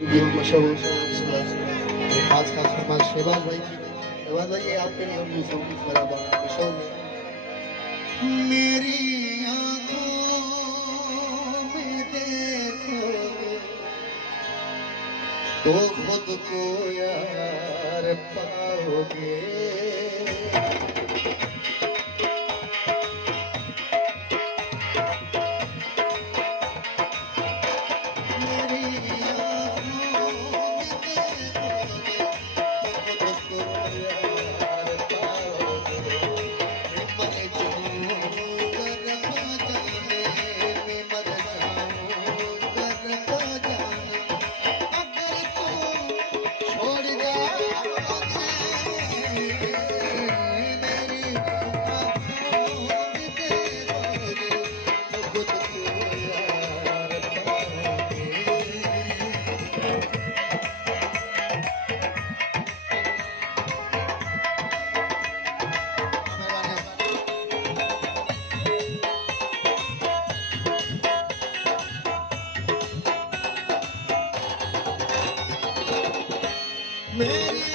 ये मशहूर खास खास फरमाइश शहबाज भाई ये आपके लिए हम यूं कुछ बराबर मशहूर मेरी आंखों में देखोगे तो खुद को यार पाओगे मेरी